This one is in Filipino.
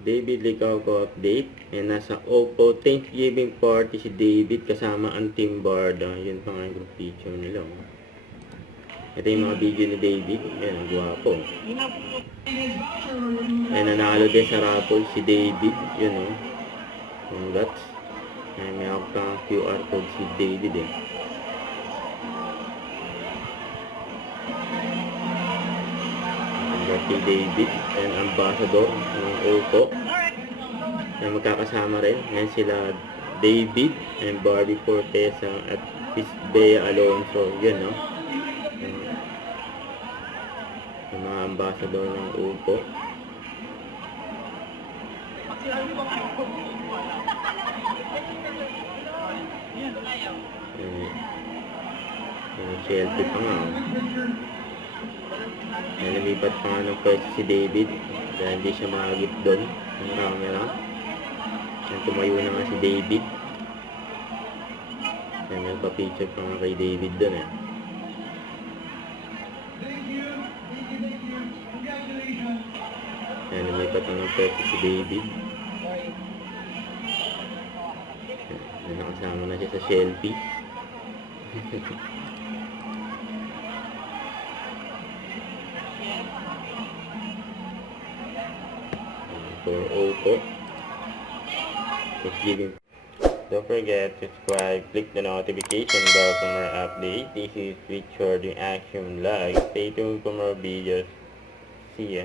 David Licauco update. And nasa Oppo Thanksgiving party si David kasama ang Team Barda. Yun pa nga yung group picture nila. Oh. Ito yung mga video ni David. Yan, ang gwapo. Ay, nanalo din sa raffle si David. Yun o. Congrats. Ay, may akong QR code si David eh. Congrats kay David. And ambassador ng Oppo. Ay, magkakasama rin. Ngayon sila David and Barbie Fortesa at Bea Alonso. Yun no. Yung mga ambassador ng Oppo. Selfie pa nga. Nalipat pa nga ng pwede si David dahil hindi siya makagip doon ng camera. Tumayo na nga si David. May pa-picture pa nga kay David doon eh. Nalipat na ng pwede si David. Nakasama na siya sa selfie. For Oppo. Thanksgiving. Don't forget to subscribe, click the notification bell for more updates. This is Richard in Action Live. Stay tuned for more videos. See ya.